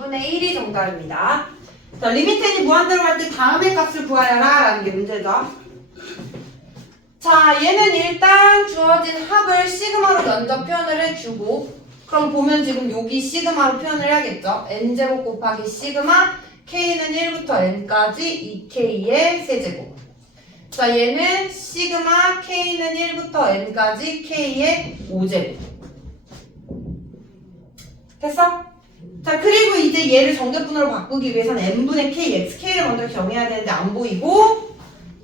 2분의 1이 정답입니다. 자, 리미트 n이 무한대로 갈 때 다음의 값을 구하여라 라는 게 문제죠. 자, 얘는 일단 주어진 합을 시그마로 면접 표현을 해주고 그럼 보면 지금 여기 시그마로 표현을 해야겠죠. n제곱 곱하기 시그마 k는 1부터 n까지 2k의 세제곱 자, 얘는 시그마 k는 1부터 n까지 k의 5제곱 됐어? 자, 그리고 이제 얘를 정제분으로 바꾸기 위해서는 n분의 k, xk를 먼저 정해야 되는데 안 보이고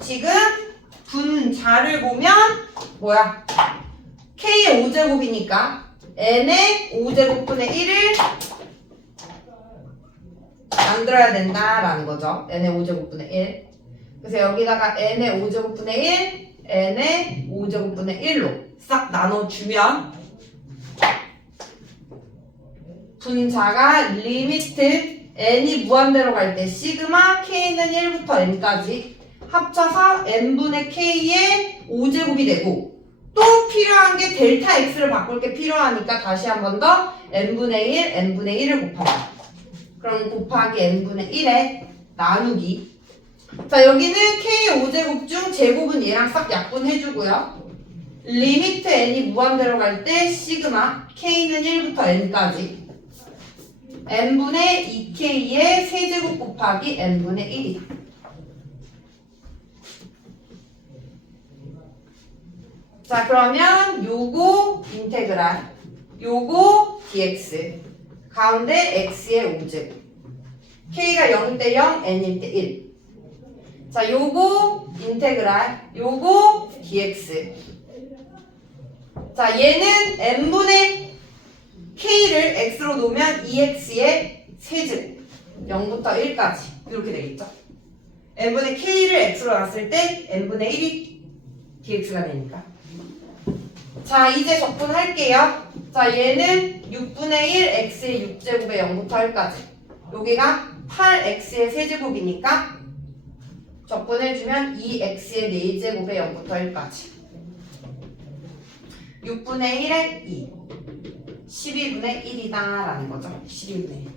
지금 분자를 보면 뭐야? k의 5제곱이니까 n의 5제곱분의 1을 만들어야 된다라는 거죠. n의 5제곱분의 1. 그래서 여기다가 n의 5제곱분의 1, n의 5제곱분의 1로 싹 나눠주면 분자가 리미트 n이 무한대로 갈 때 시그마 k는 1부터 n까지 합쳐서 n분의 k의 5제곱이 되고 또 필요한 게 델타 x를 바꿀 게 필요하니까 다시 한 번 더 n분의 1, n분의 1을 곱합니다. 그럼 곱하기 n분의 1에 나누기 자 여기는 k의 5제곱 중 제곱은 얘랑 싹 약분해주고요. 리미트 n이 무한대로 갈 때 시그마 k는 1부터 n까지 n분의 2k의 세제곱 곱하기 n분의 1이다. 자 그러면 요거 인테그랄 요거 dx 가운데 x의 5제곱 k가 0일 때 0, n일 때 1. 자 요거 인테그랄 요거 dx 자 얘는 n분의 k를 x로 놓으면 2x의 세제곱 0부터 1까지. 이렇게 되겠죠? n분의 k를 x로 놨을 때 n분의 1이 dx가 되니까. 자 이제 적분할게요. 자 얘는 6분의 1 x의 6제곱에 0부터 1까지. 여기가 8x의 세제곱이니까 적분해주면 2x의 4제곱에 0부터 1까지. 6분의 1에 2 12분의 1이다 라는 거죠? 12분의 1